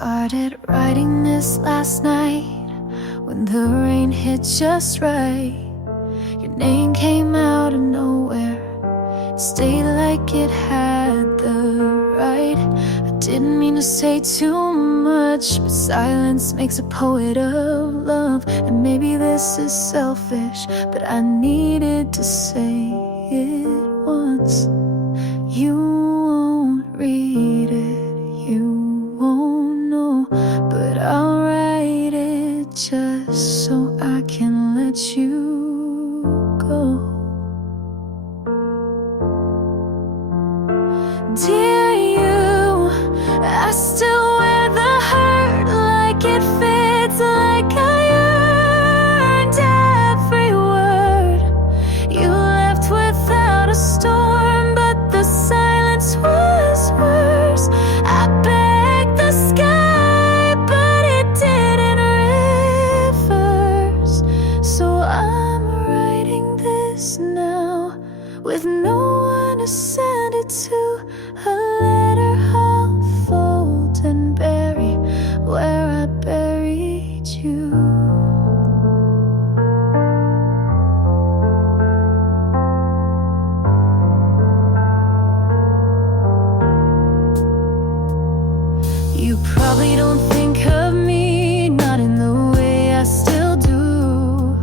Started writing this last night when the rain hit just right. Your name came out of nowhere, stayed like it had the right. I didn't mean to say too much, but silence makes a poet of love. And maybe this is selfish, but I needed to say it once. You won't read it, you won't know, but I'll write it just so I can let you go. Dear you, I still wear the hurt like it fits, like I earned every word. You left without a storm, but the silence was worse. I begged the sky, but it didn't reverse. So I'm writing this now with no one to send it to. A letter I'll fold and bury where I buried you. You probably don't think of me, not in the way I still do.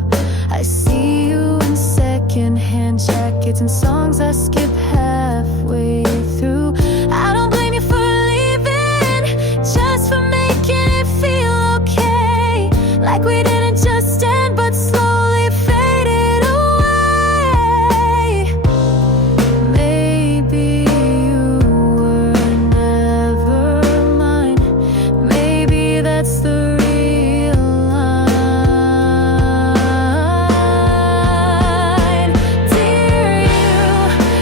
I see you in second-hand jackets and songs I skip halfway through. I don't blame you for leaving, just for making it feel okay, like we didn't just end but slowly faded away. Maybe you were never mine, maybe that's the real line. Dear you,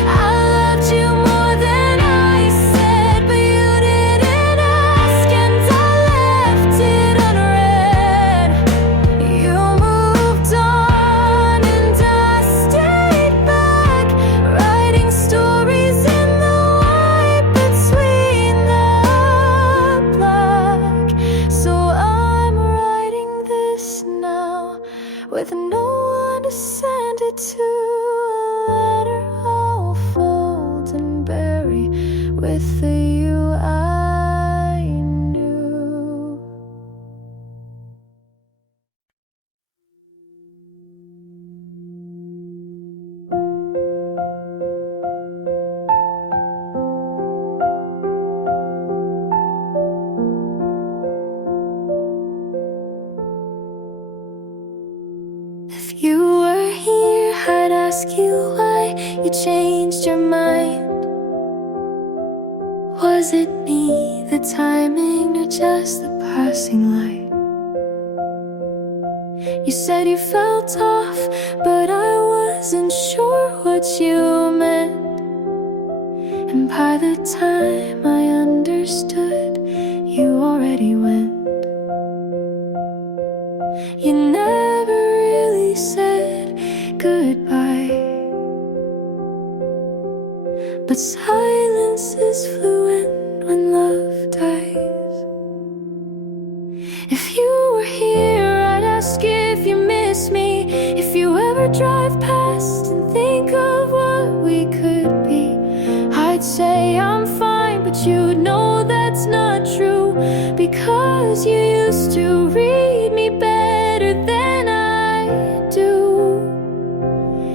I loved you more than I said, but you didn't ask and I left it unread. You moved on and I stayed back, writing stories in the white between the black. So I'm writing this now with no one to send it to. A letter I'll fold and bury with the you I knew. If you were here, I'd ask you why you changed your mind. Was it me, the timing, or just the passing light? You said you felt off, but I wasn't sure what you meant. And by the time I understood, you already went. You never really said goodbye, but silence is fluent when love dies. If you were here, I'd ask if you miss me, if you ever drive past and think of what we could be. I'd say I'm fine, but you'd know that's not true, because you used to read me better than I do.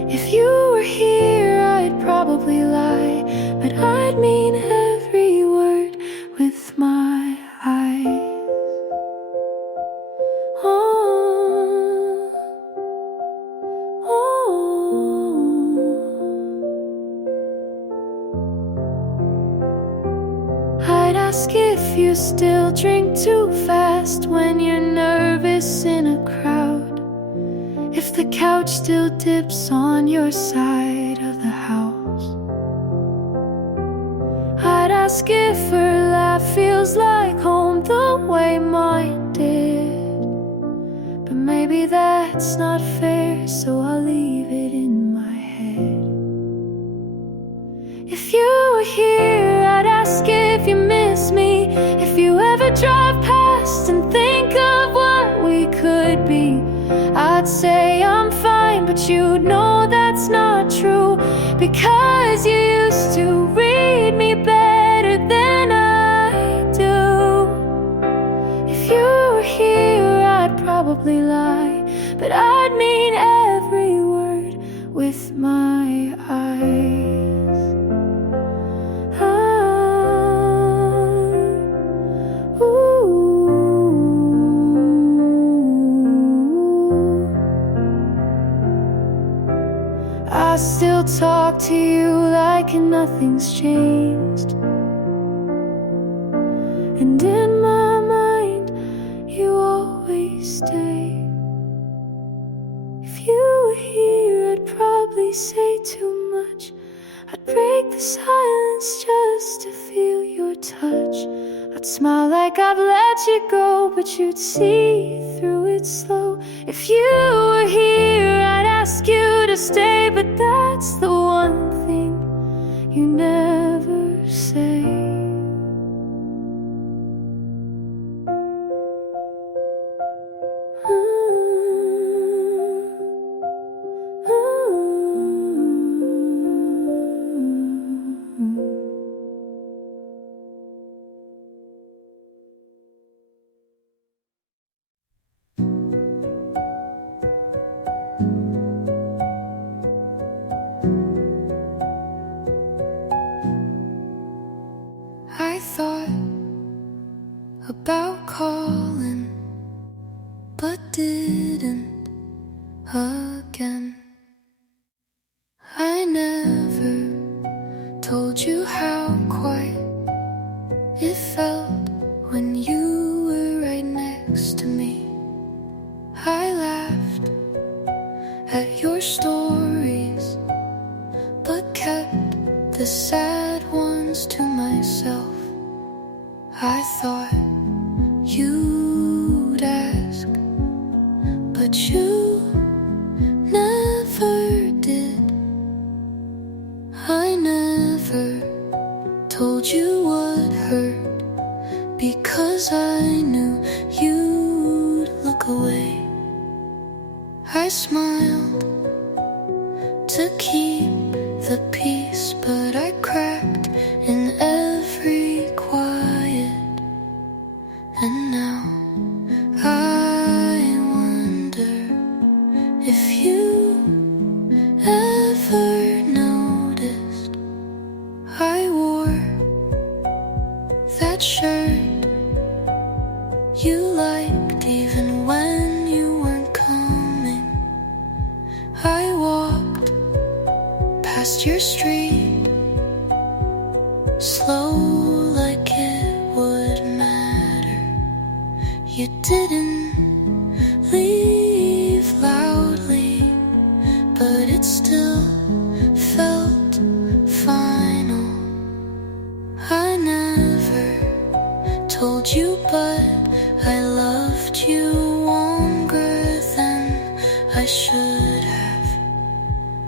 If you were here, I'd probably lie, but I'd mean every word with my eyes. Oh, oh. I'd ask if you still drink too fast when you're nervous in a crowd, if the couch still dips on your side of the house. I'd ask if her laugh feels like home the way mine did, but maybe that's not fair, so I'll leave it in my head. If you were here, I'd ask if you miss me, if you ever drive past and think of what we could be, I'd say I'm fine, but you'd know that's not true, because you used to read me better than I do. If you were here, I'd probably lie, but I'd mean every word with my eyes. I still talk to you like nothing's changed, and in my mind you always stay. If you were here, I'd probably say too much. I'd break the silence just to feel your touch. I'd smile like I've let you go, but you'd see through it slow. If you were here, I'd ask you to stay, but that's the one thing you never say. I thought about calling, but didn't again. I never told you how quiet it felt when you were right next to me. I laughed at your stories, but kept the sad ones to myself. I thought you'd ask, but you never did. I never told you what hurt, because I knew you'd look away. I smiled to keep the peace, but I cracked in every quiet. And now I wonder if you ever noticed I wore that shirt you liked even when you weren't coming. I walked past your street, slow like it would matter. You didn't leave loudly, but it still felt final. I never told you, but I loved you longer than I should have.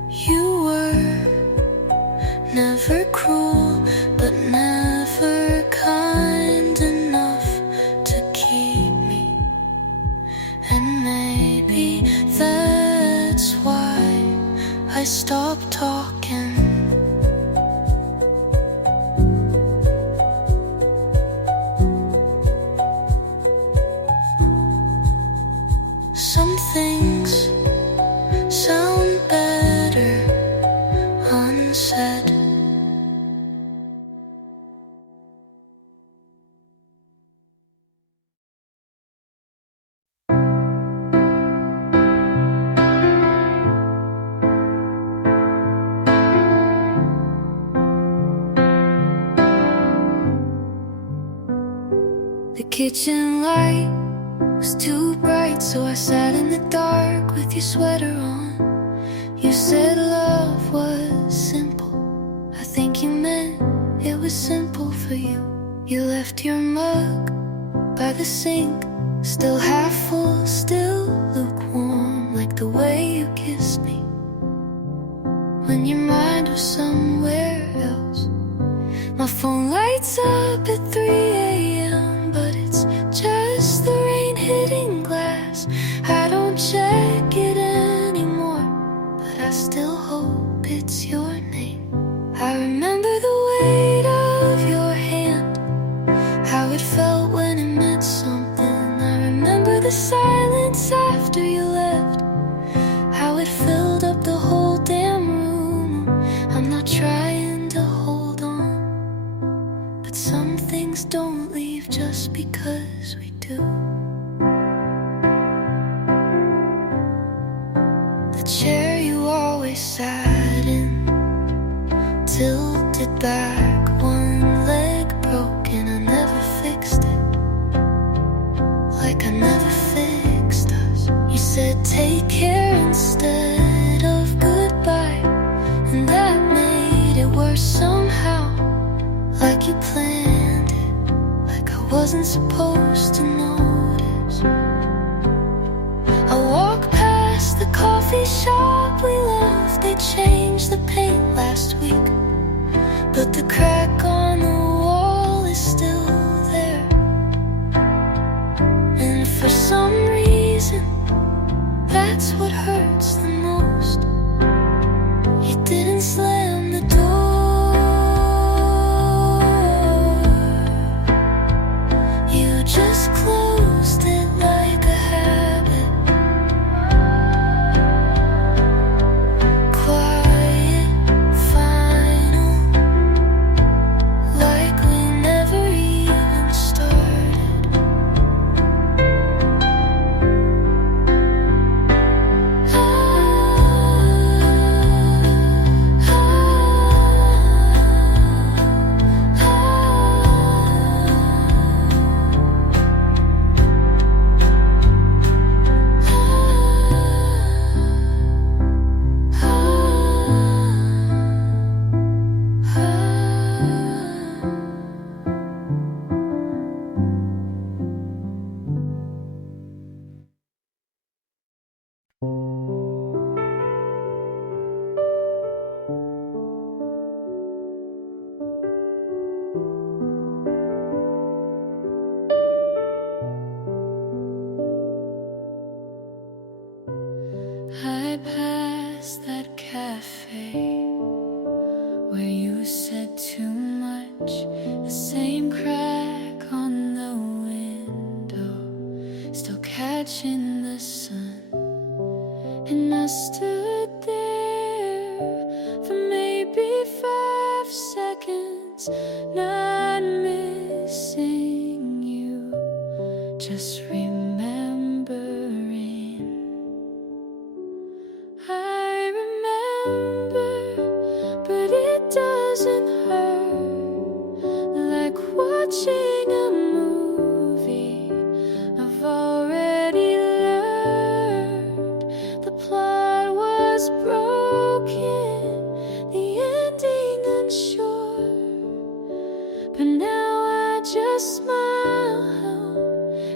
You were never cruel, but never kind enough to keep me. And maybe that's why I stopped talking. Some things sound better unsaid. The kitchen light was too bright, so I sat in the dark with your sweater on. You said love was simple. I think you meant it was simple for you. You left your mug by the sink, still half full, still lukewarm, like the way you kissed me when your mind was somewhere else. My phone lights up at 3 a.m., but it's The chair you always sat in, tilted back, one leg broken. I never fixed it, like I never fixed us. You said take care instead of goodbye, and that made it worse somehow. Like you planned it, like I wasn't supposed to notice. I walk past the coffee shop we loved. They changed the paint last week, but the crack on the wall is still there. And for some reason, that's what hurts the most. You didn't slam the door, you just closed it like a habit. Quiet, final, like we never even started. I passed that cafe where you said too much, the same crack on the window, still catching the sun. And I stood there for maybe 5 seconds, not missing you, just remembering. I remember, but it doesn't hurt like watching a movie. I've already learned the plot was broken, the ending unsure, but now I just smile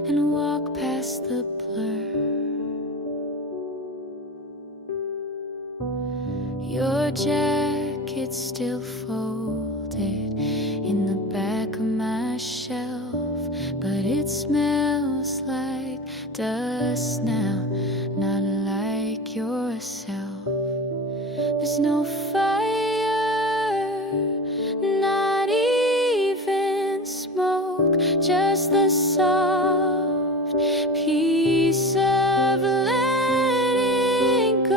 and walk past the blur. Your jacket's still folded in the back of my shelf, but it smells like dust now, not like yourself. There's no fire, not even smoke, just the soft peace of letting go.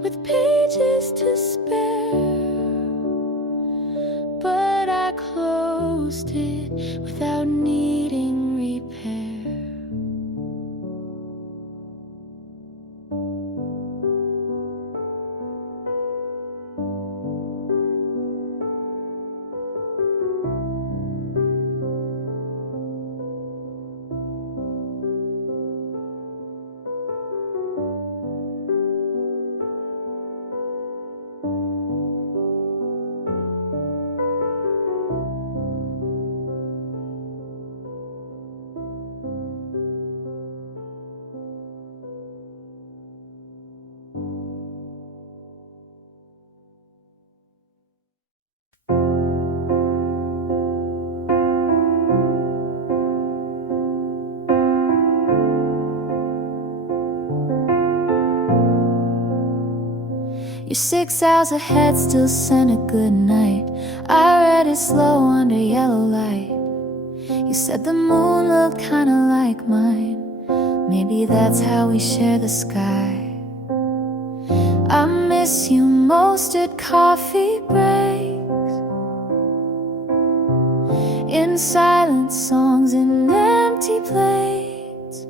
With pages to spare, but I closed it without needing repair. You're 6 hours ahead, still sent a good night. I read it slow under yellow light. You said the moon looked kinda like mine. Maybe that's how we share the sky. I miss you most at coffee breaks, in silent songs and empty plates.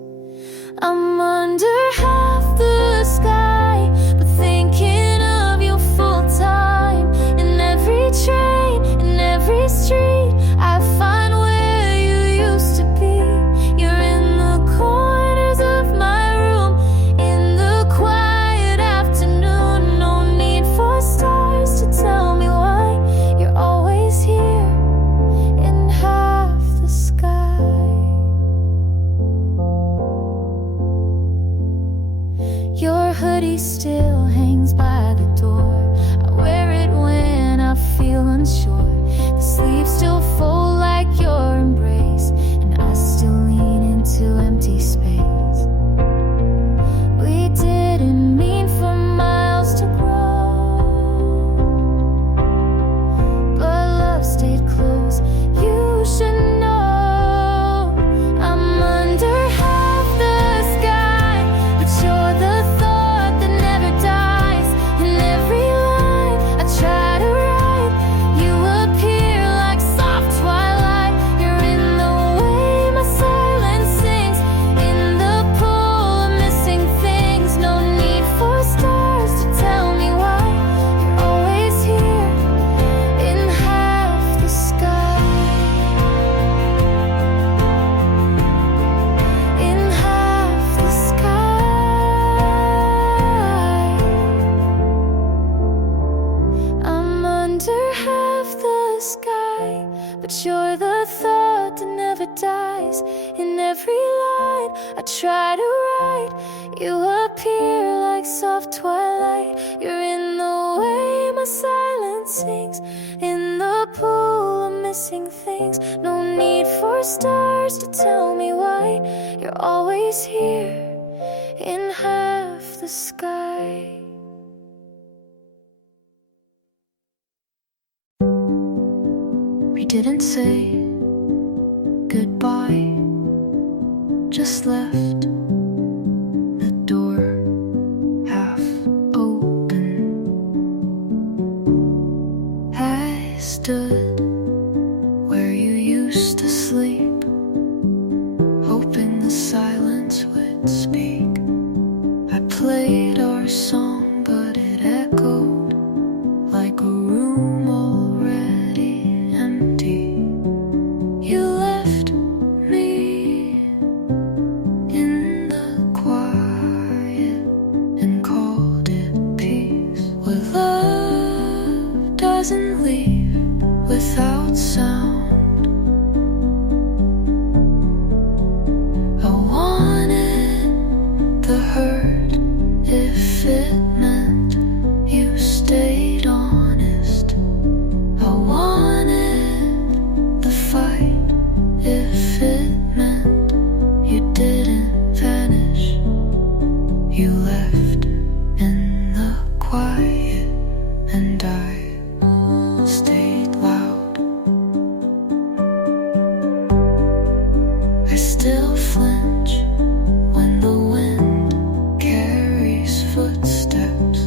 I'm under half the sky, but thinking of you full time. In every train, in every street, I find where you used to be. You're in the corners of my room, in the quiet afternoon. No need for stars to tell me why. You're always here in half the sky. Your hoodie still hangs by the door. I wear it when I feel unsure. The sleeves still fold like your embrace, and I still lean into empty space. We didn't mean for miles to grow, but love stayed close. You should know I'm under half the sky, but you're the thought that never dies. In every line I try to write, you appear like soft twilight. You're in the way my silence sings, in the pool of missing things. No need for stars to tell me why. You're always here in half the sky. In half the sky. I'm under half the sky, but you're the thought that never dies. In every line I try to write, you appear like soft twilight. You're in the way my silence sings, in the pool of missing things. No need for stars to tell me why. You're always here in half the sky. We didn't say goodbye, just left the door half open. I stood where you used to sleep, hoping the silence would speak. I played our song, but it echoed like a room already empty. You left me in the quiet and called it peace. Well, love doesn't leave without sound. I wanted the hurt if it meant you stayed honest. I wanted the fight if it meant you didn't vanish. You left in the quiet and I stayed loud. I still flinch when the wind carries footsteps.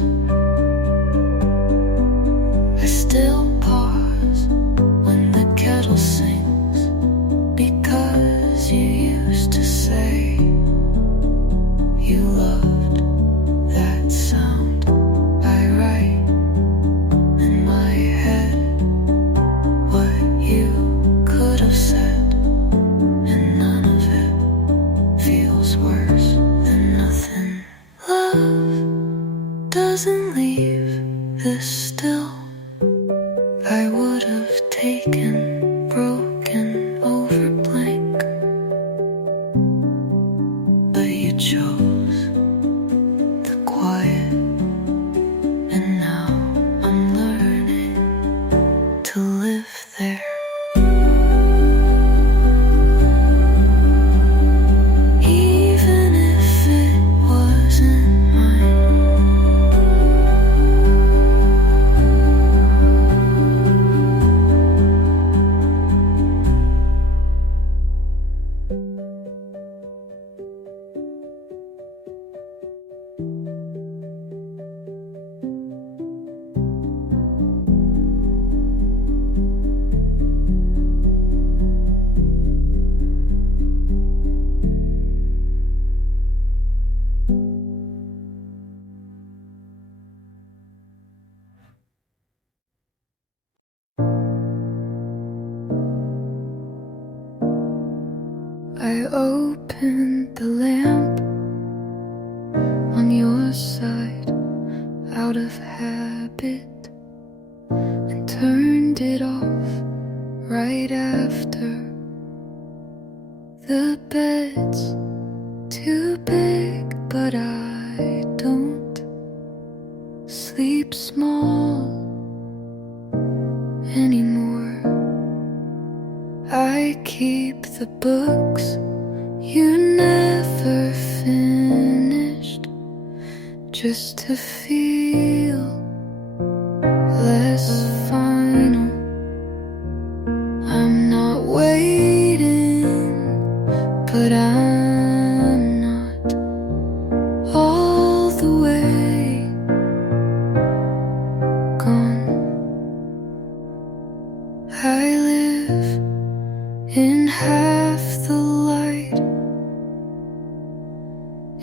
I still pause when the kettle sings, because you used to say you loved that sound. I write in my head what you could have said, and none of it feels worse than nothing. Love doesn't leave this still. I would have taken broken over blank, but you chose the quiet, and now I'm learning to live there. Even if it wasn't mine, I opened the lamp on your side out of habit and turned it off right after. The bed's too big, but I don't sleep small anymore. I keep the books you never finished just to feel less final. I'm not waiting, but I'm not all the way gone. I live in half the light,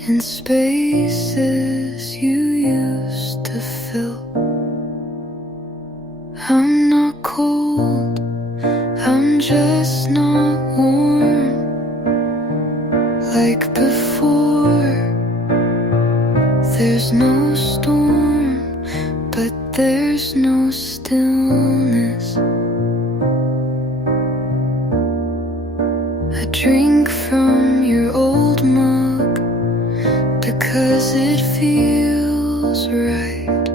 in spaces you used to fill. I'm not cold, I'm just not warm like before. There's no storm, but there's no stillness. I drink from your old mug because it feels right.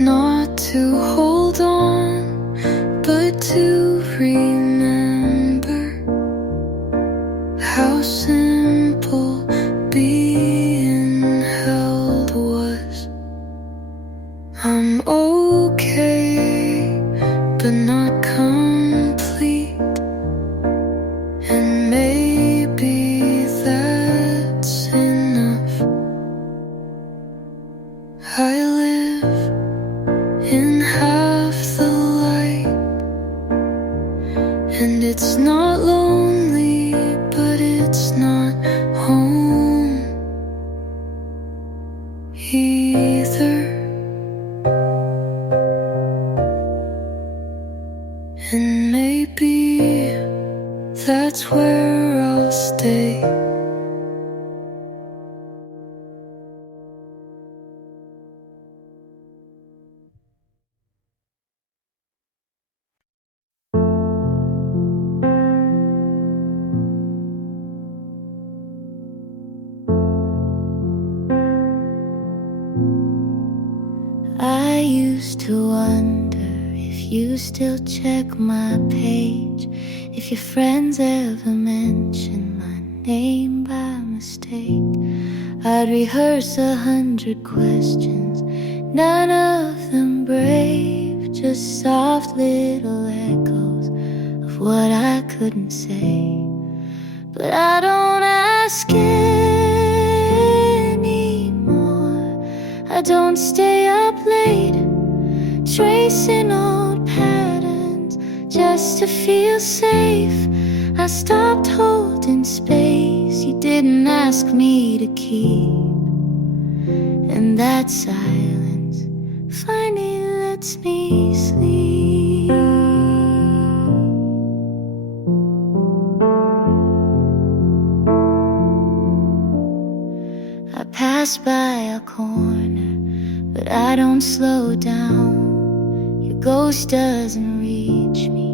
Not to hold on, but to remember how simple being held was. I'm okay, but not complete, and maybe that's enough. I live in half the light, and it's not lonely, but it's not home either. And maybe that's where I'll stay. I used to wonder if you still check my page, if your friends ever mention my name by mistake. I'd rehearse 100 questions, none of them brave, just soft little echoes of what I couldn't say. But I don't ask anymore, I don't stay up late tracing old patterns just to feel safe. I stopped holding space you didn't ask me to keep, and that silence finally lets me sleep. I pass by a corner, but I don't slow down. Your ghost doesn't reach me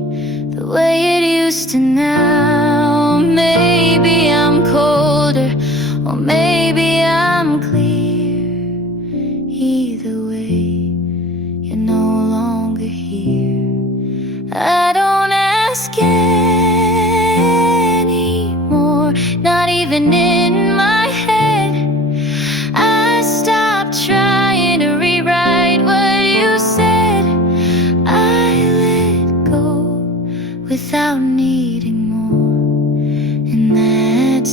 the way it used to now. Maybe I'm colder, or maybe I'm clear. Either way, you're no longer here. I don't ask anymore, not even in my head. I stopped trying to rewrite what you said. I let go without needing more, and that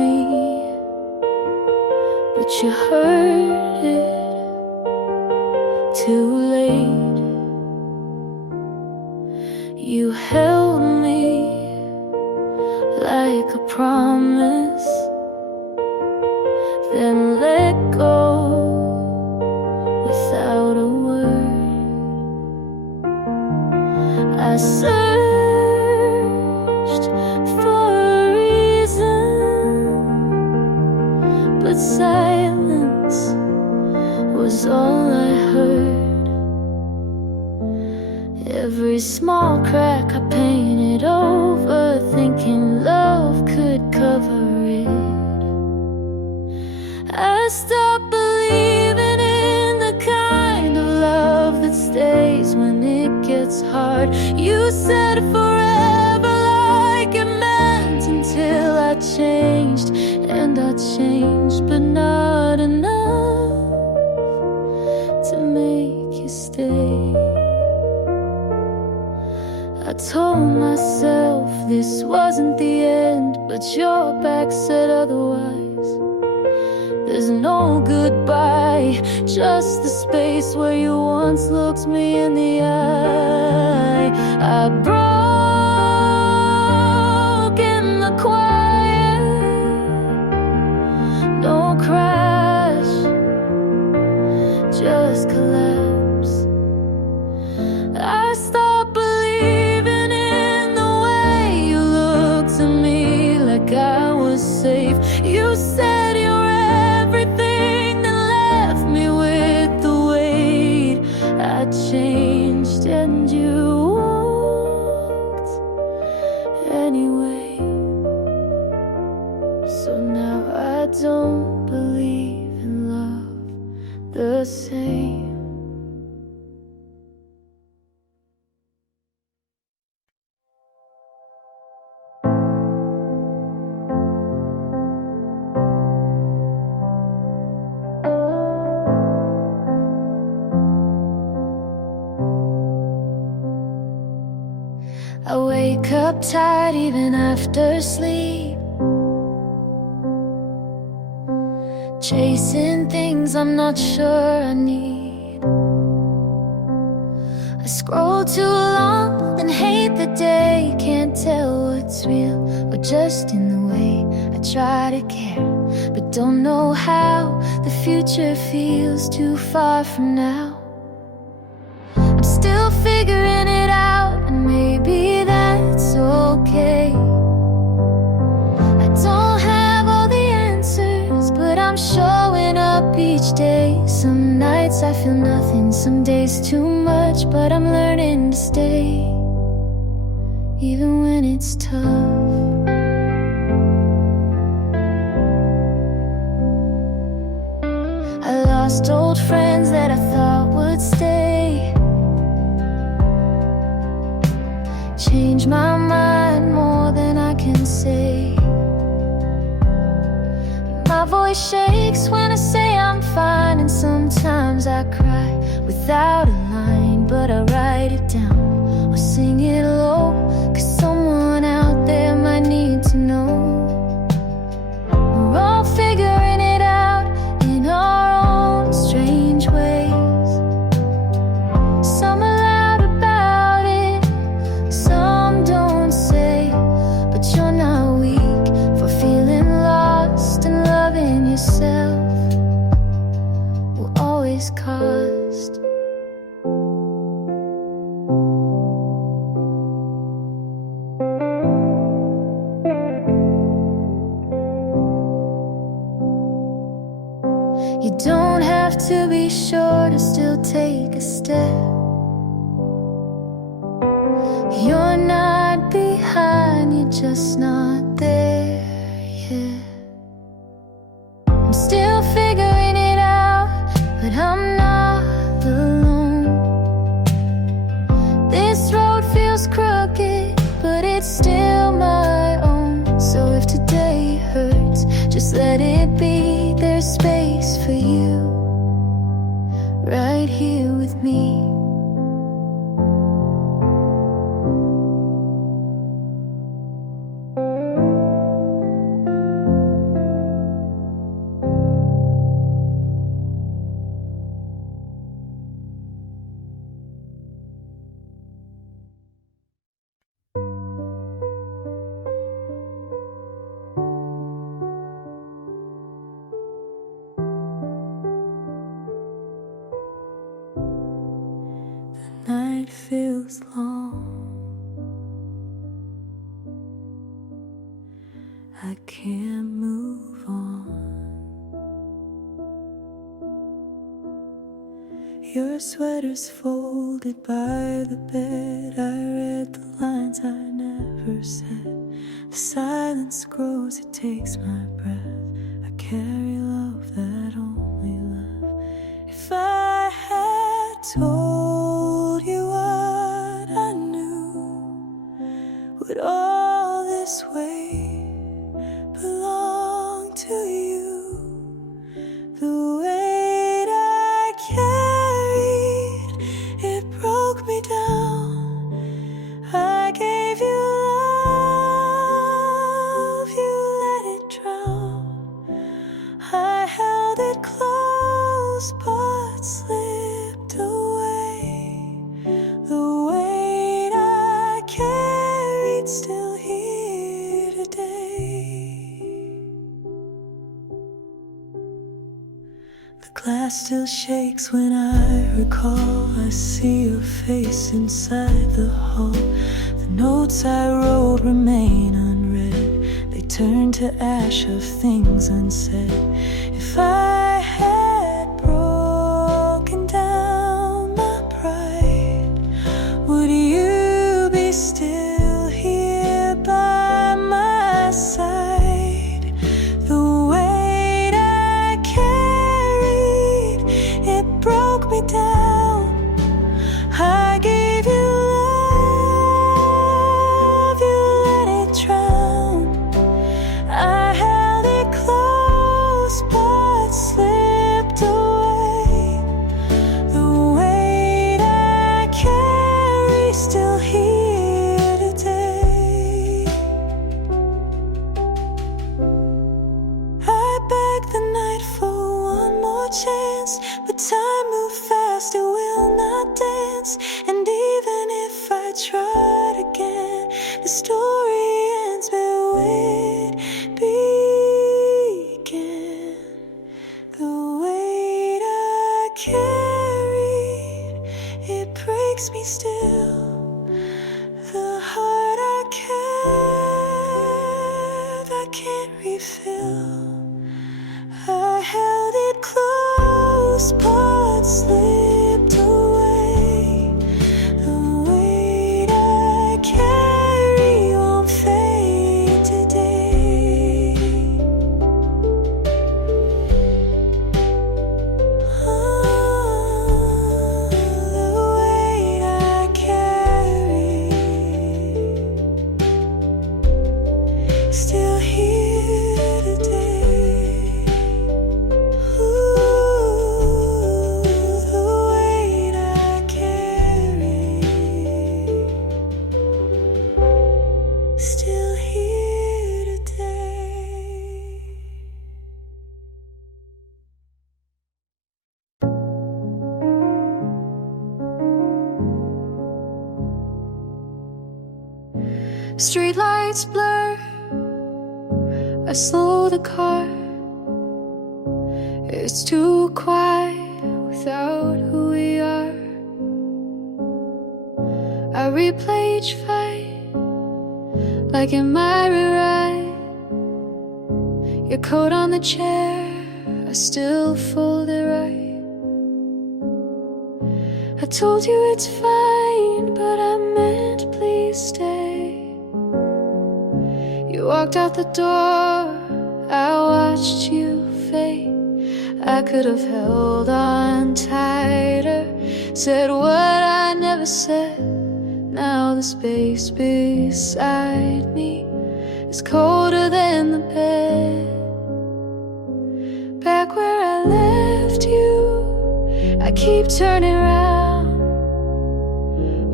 me, but you heard it too late. You held me like a promise, then let go without a word. I searched for a reason, but silence was all I heard. Every small crack I painted over, thinking love could cover it. I stopped believing in the kind of love that stays when it gets hard. You said forever like it meant, until I changed, and I changed, but not enough to make you stay. I told myself this wasn't the end, but your back said otherwise. There's no goodbye, just the space where you once looked me in the eye. I broke in the quiet, no crash, just collapse. I stopped believing in the way you looked at me like I was safe. You said you were everything, that left me with the weight. I changed and you walked anyway. So now I don't believe in love the same. I wake up tired even after sleep, chasing things I'm not sure I need. I scroll too long, then hate the day. Can't tell what's real or just in the way I try to care, but don't know how. The future feels too far from now. I'm still figuring it out, and maybe that's okay. I don't have all the answers, but I'm showing up each day. Some nights I feel nothing, some days too much, but I'm learning to stay, even when it's tough. I lost old friends that I thought would stay, change my mind more than I can say. My voice shakes when I say I'm fine, and sometimes I cry without a line, but I write it down or sing it low, 'cause someone out there might need to know. We're all figuring it out in our own strange ways. Some are loud about it, some don't say, but you're not weak for feeling lost, and loving yourself will always cost. You don't have to be sure to still take a step. You're not behind, you're just not there yet. I'm still figuring it out, but I'm not alone. This road feels crooked, but it's still my own. So if today hurts, just let it be. There's space for you right here with me. feels long. I can't move on. Your sweater's folded by the bed. I read the lines I never said. The silence grows, it takes my breath. I carry love that only left. If I had told you what I knew, would all this weight belong to you? The weight I carried, it broke me down. I gave you love, you let it drown. I held it close but slipped away. The weight I carried still here today. The glass still shakes when I recall. I see your face inside the hall. The notes I wrote remain unread. They turn to ash of things unsaid. If I had broken down my pride, would you be still here by my side? The weight I carried, it broke me down. I gave you love, you let it drown. I held it close but slipped away. The weight I carry still here today. I begged the night for one more chance, but time moved fast, it will not dance. And even if I tried again, the story ends where it began. The weight I carried, it breaks me still. The heart I carve, I can't refill. I held it close but slipped away. The weight I carry won't fade today. The weight I carry still here today. The weight I carry still here today. Streetlights blur, I slow the car. It's too quiet without who we are. I replay each fight like it might rewrite. Your coat on the chair, I still fold it right. I told you it's fine, but I meant please stay. You walked out the door, I watched you fade. I could have held on tighter, said what I never said. Now the space beside me is colder than the bed. Back where I left you, I keep turning around,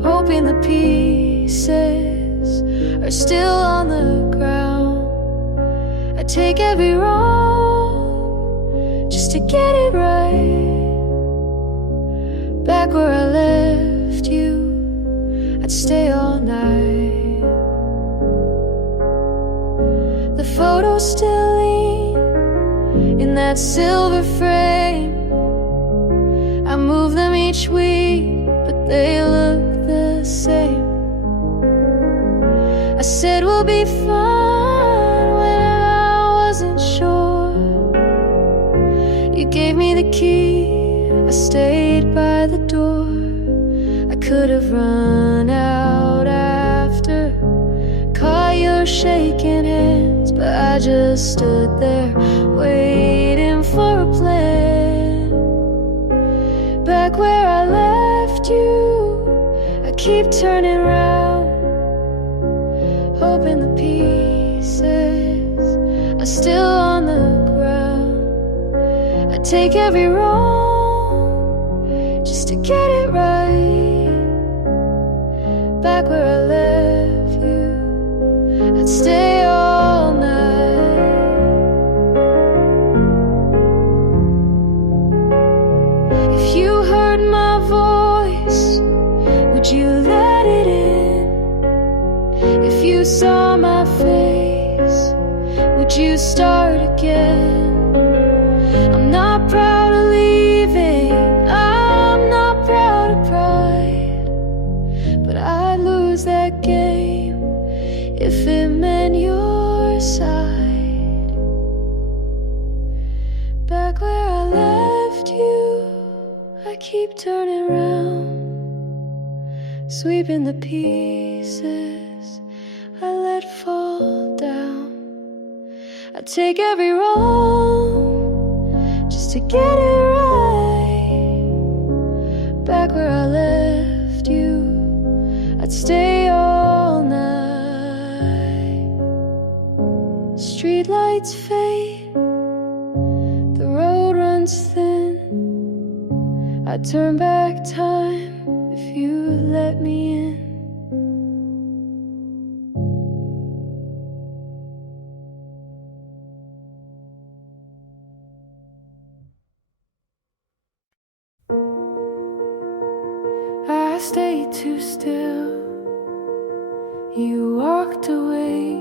hoping the pieces are still on the ground. I take every wrong just to get it right. Back where I left you, I'd stay all night. The photos still lean in that silver frame. I move them each week, but they look the same. I said we'll be fine when I wasn't sure. You gave me the key, I stayed by the door. I could have run out after, caught your shaking hands, but I just stood there waiting for a plan. Back where I left you, I keep turning round, hoping the pieces are still on the ground. I take every wrong just to get it right. Back where I left you, I'd stay all night. If you heard my voice, would you let it in? If you saw my face, would you start again? I'm not proud of leaving, I'm not proud of pride, but I'd lose that game if it meant your side. Back where I left you, I keep turning round, sweeping the pieces I let fall down. I take every wrong just to get it right. Back where I left you, I'd stay all night. Streetlights fade, the road runs thin. I'd turn back time if you let me in. I stayed too still, you walked away.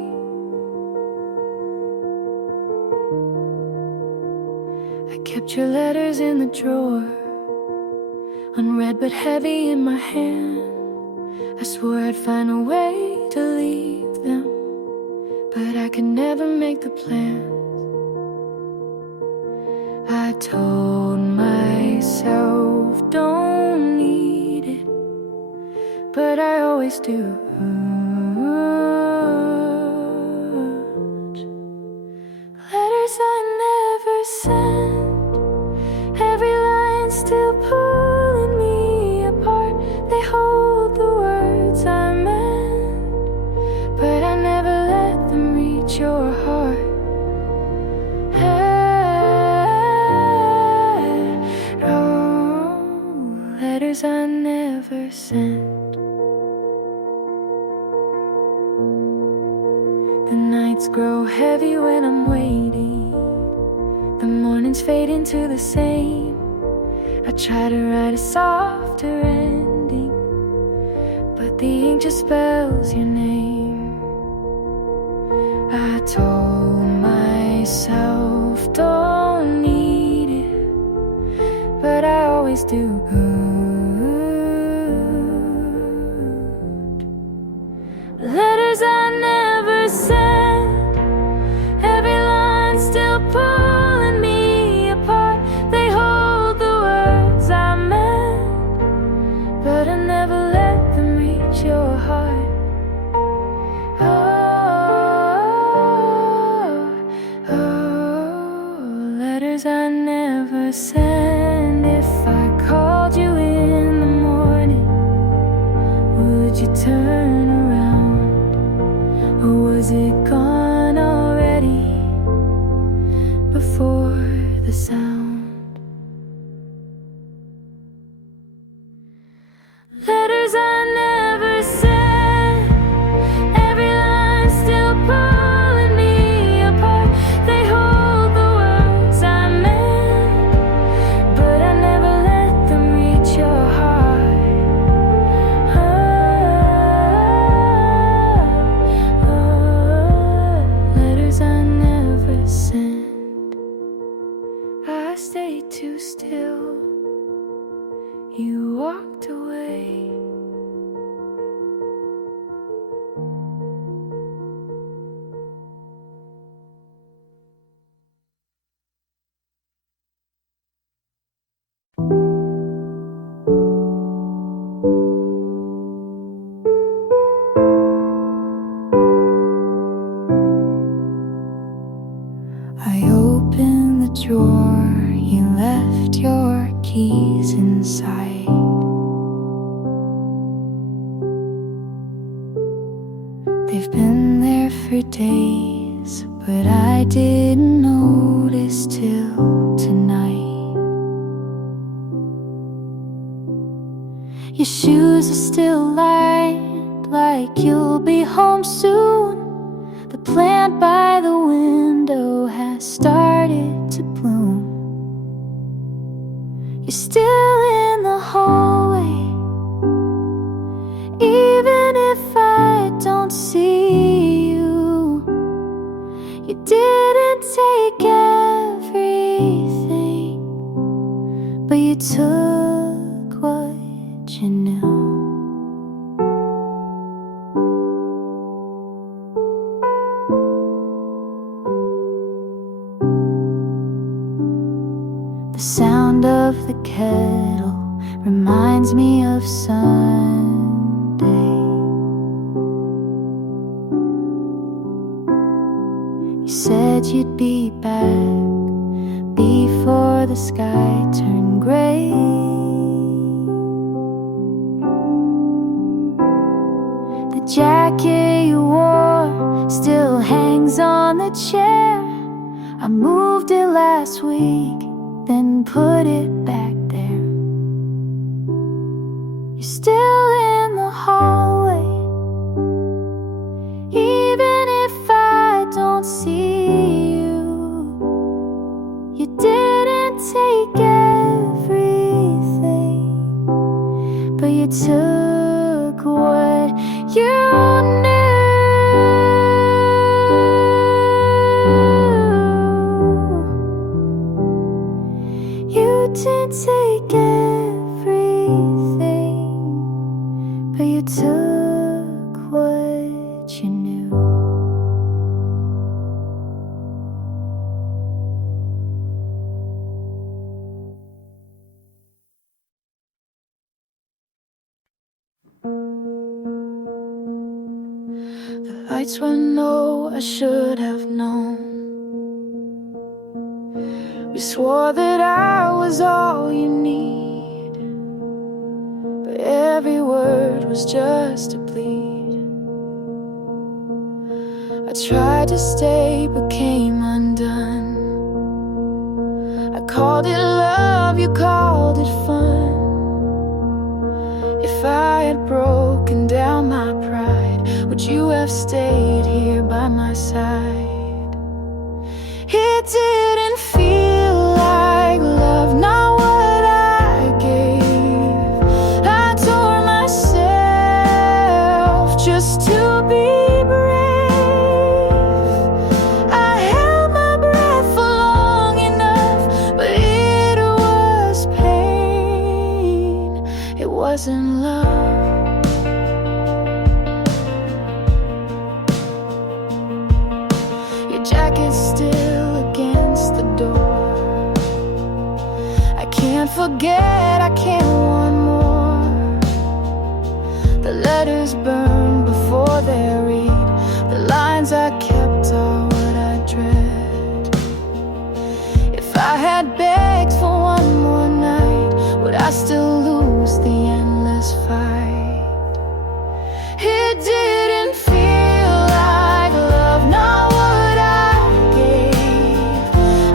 I kept your letters in the drawer, unread but heavy in my hand. I swore I'd find a way to leave them, but I could never make the plans. I told myself don't need it, but I always do. Letters I never sent, every line still pulling me apart. They hold the words I meant, but I never let them reach your heart. Letters I never sent. The nights grow heavy when I'm waiting, the mornings fade into the same. I try to write a softer ending, but the ink just spells your name. I told myself don't need it, but I always do. Letters I never sent, every line still pulling me apart. They hold the words I meant, but I never let them reach your heart. Letters I never sent. If I called you in the morning, would you turn around? Or was it gone already before the sound? Letters I never sent, every line still pulling me apart. They hold the words I meant, but I never let them reach your heart. Letters I never sent. I stayed too still, you walked away. open the drawer, you left your keys inside. They've been there for days, but I didn't notice till tonight. Your shoes are still lined, like you'll be home soon. The plant by the window has started to bloom. You're still in the hallway, even if I don't see you. You didn't take everything, but you took what you knew. The sound of the kettle reminds me of Sunday. You said you'd be back before the sky turned gray. The jacket you wore still hangs on the chair. I moved it last week, then put it back there. You're still in the hallway, even if I don't see you. You didn't take everything, but you took what you knew. You didn't take everything, but you took what you knew. The lights were no, I should have known. We swore that I was all you need, but every word was just a plead. I tried to stay but came undone. I called it love, you called it fun. If I had broken down my pride, would you have stayed here by my side? It didn't feel like love, not what I gave. I tore myself just to be brave. I held my breath for long enough, but it was pain. It wasn't love. Your jacket's still against the door. I can't forget, I can't want more. The letters burn before they're read. The lines I kept are what I dread. If I had begged for one more night, would I still lose the endless fight? It didn't feel like love, not what I gave.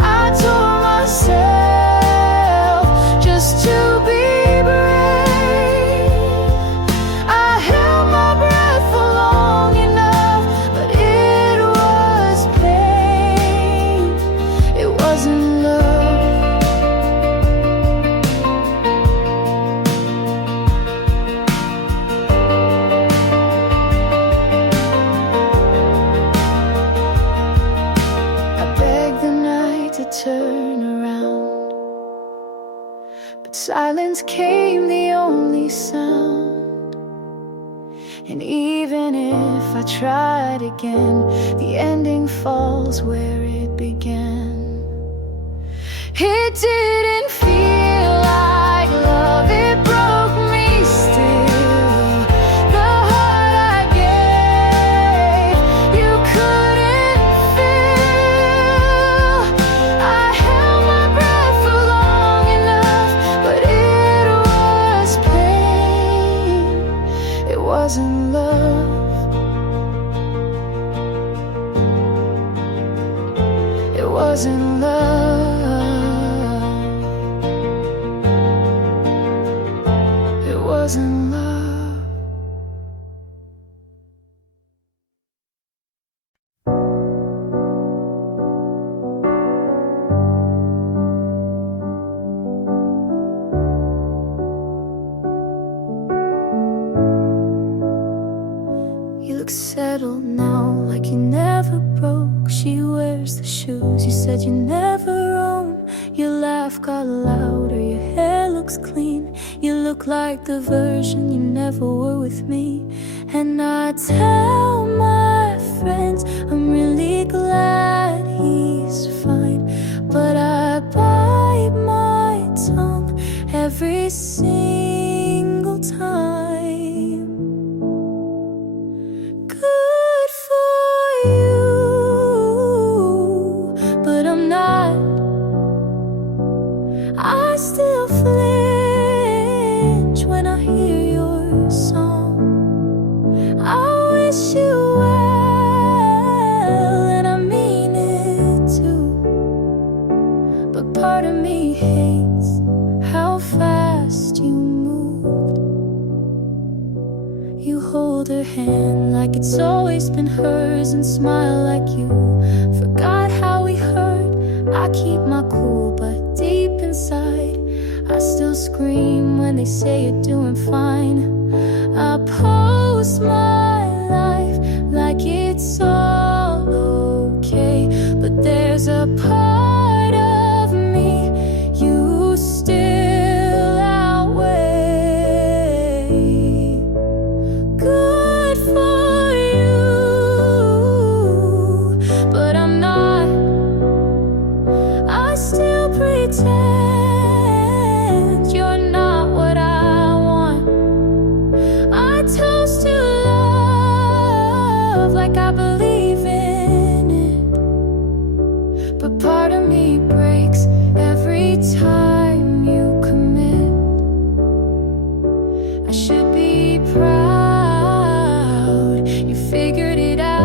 I tore myself just to be brave. I held my breath for long enough, but it was pain. It wasn't love. I begged the night to turn around, but silence came the only sound. And even if I tried again, the ending falls where it began. It didn't feel like love, it broke me still. The heart I gave, you couldn't fill. I look settled now, like you never broke. She wears the shoes you said you never own. Your laugh got louder, your hair looks clean. You look like the version you never were with me. And I tell my friends I'm really glad he's fine, but I bite my tongue every single time. Good for you, but I'm not. I still flinch when I hear your song. I wish you well, and I mean it too. But part of me hates how fast you moved. You hold her hand like it's always been hers, and smile like you forgot how we hurt. I keep my cool, but deep inside I still scream when they say you're doing fine. I post my life like it's all okay, but there's a part of me you still outweigh. Good for you, but I'm not. I still pretend you're not what I want. I toast to love like I believe in it, but part of me breaks every time you commit. I should be proud you figured it out,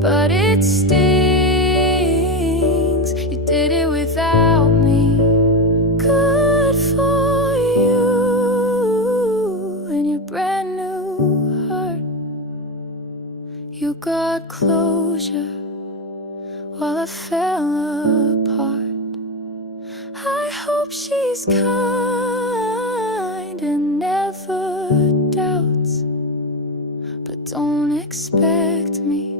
but it stings. You did it without me. Good for you and your brand new heart. You got closure while I fell apart. I hope she's kind and never doubts, but don't expect me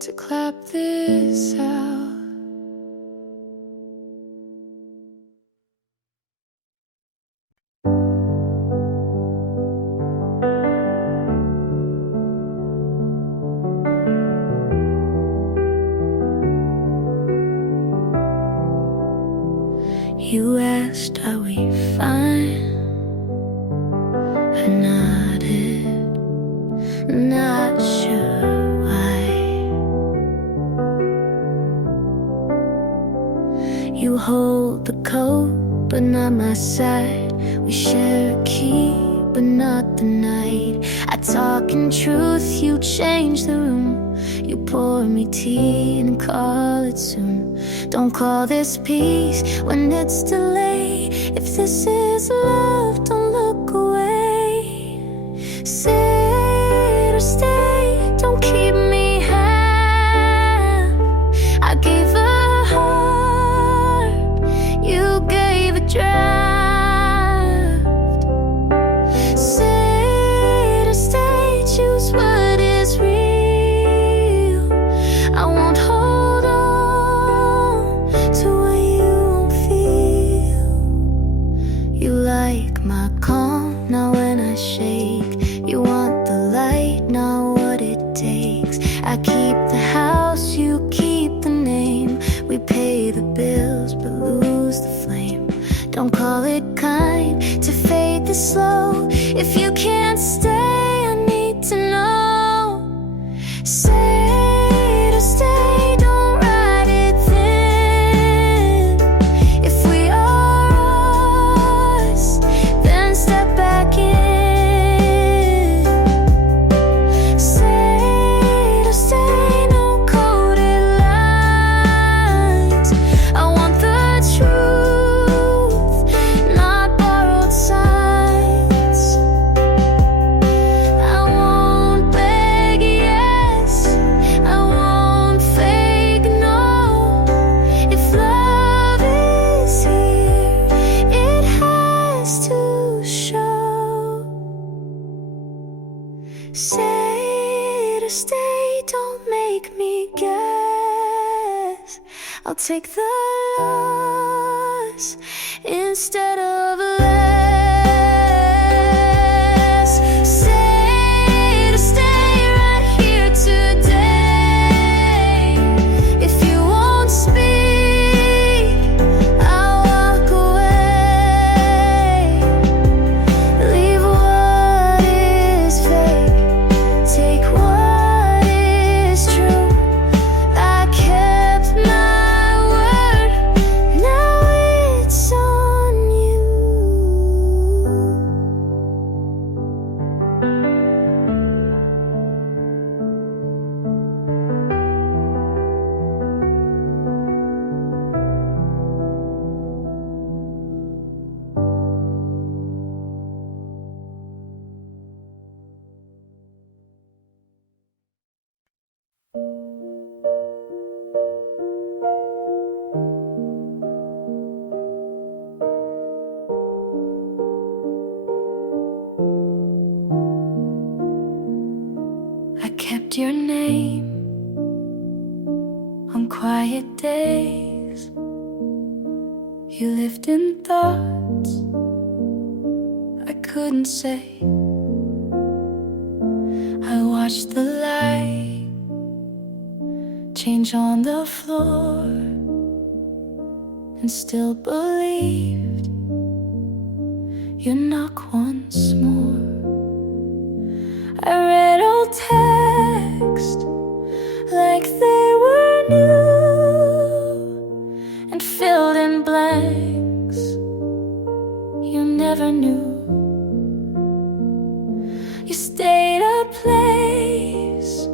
to clap this out. You asked, are we fine? I nodded, not sure why. You hold the coat, but not my side. We share a key, but not the night. I talk in truth, you change the room. You pour me tea and call it soon. Don't call this peace when it's delayed. If this is love, don't look away. Sit or stay, don't keep me half. I gave a heart, you gave a draft. Sit or stay, choose what is real. I won't hold on to what you won't feel. You like my calm, not when I shake. You want the light, not what it takes. I keep the house, you keep the name. I'll take the loss instead of less. Say to stay right here today. If you won't speak, I'll walk away. Leave what is fake, take what is true. I kept my word, now it's on you. I kept your name on quiet days. You lived in thoughts I couldn't say. I watched the light change on the floor and still believed you'd knock once more. I read old texts like they were new and filled in blanks you never knew. You stayed a place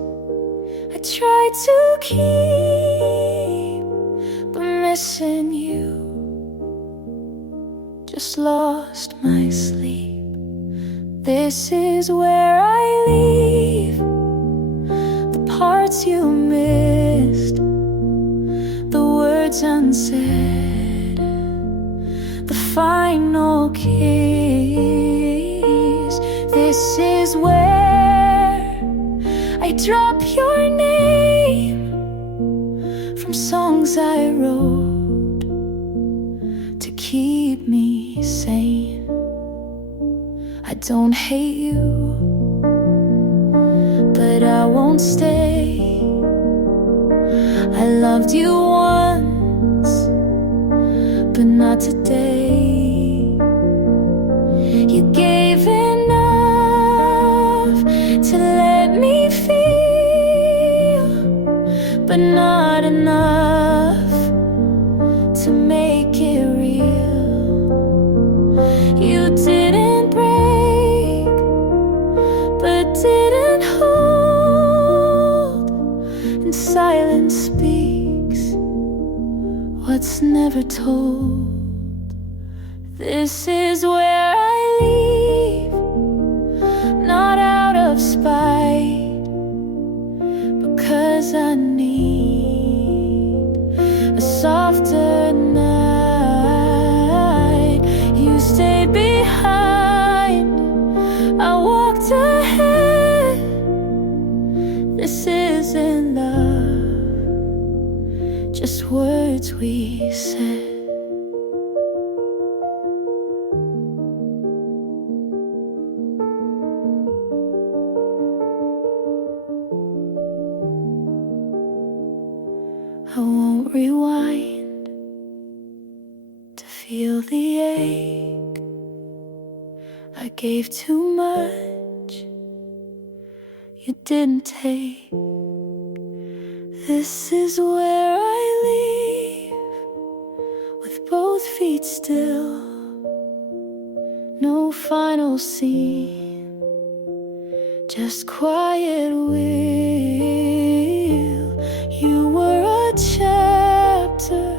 I tried to keep, but missing you just lost my sleep. This is where I leave the parts you missed, the words unsaid, the final kiss. This is where I drop your name from songs I wrote to keep me sane. I don't hate you, but I won't stay. I loved you once, but not today. You gave enough to let me feel, but not enough to make it real. You didn't break, but didn't hold, and silence speaks what's never told. This is where I leave, not out of spite, because I need a softer night. You stayed behind, I walked ahead. This isn't love, just words we said. I won't rewind to feel the ache. I gave too much you didn't take. This is where I leave, with both feet still. No final scene, just quiet will. You were a chapter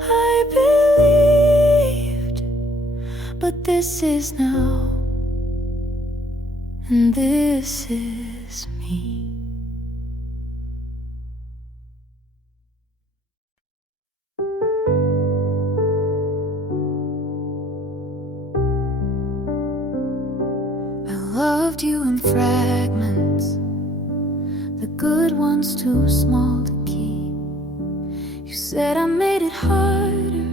I believed, but this is now, and this is me. I loved you in fragments, the good ones too small to keep. You said I made it harder,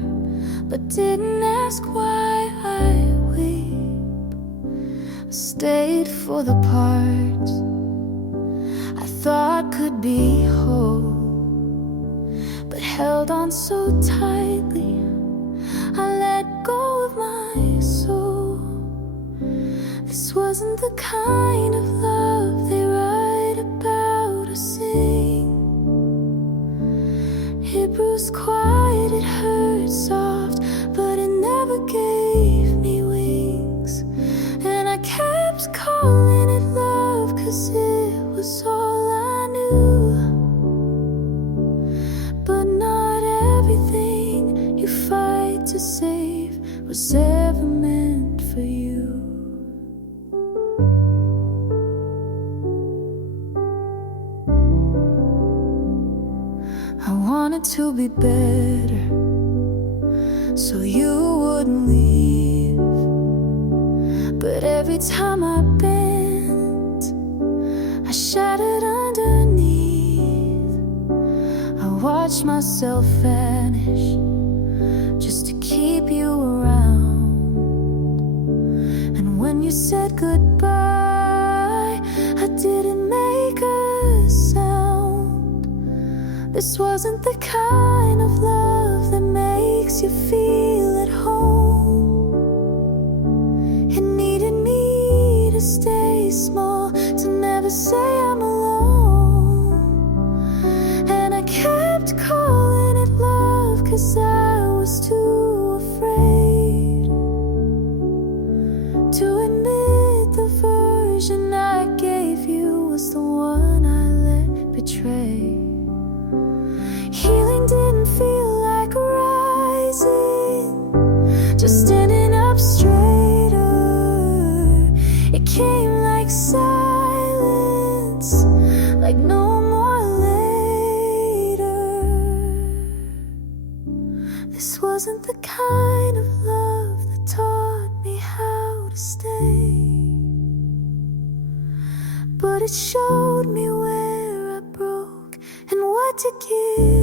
but didn't ask why I weep. I stayed for the parts I thought could be whole, but held on so tightly I let go of my soul. This wasn't the kind of love they write about or sing. It bruised quiet, it hurt soft, but it never gave me wings. And I kept calling it love, 'cause it was all I knew. But not everything you fight to save was ever meant for you. I wanted to be better, so you wouldn't leave. But every time I bent, I shattered underneath. I watched myself vanish just to keep you around. And when you said goodbye, I didn't make a sound. This wasn't the kind of love that makes you feel at home. It needed me to stay small, to never say I'm alone. And I kept calling it love, 'cause I was too afraid to admit the version I gave you was the one I let betray. Healing didn't feel like rising, just standing up straighter. It came like silence, like no more later. This wasn't the kind of love that taught me how to stay, but it showed me where I broke and what to give.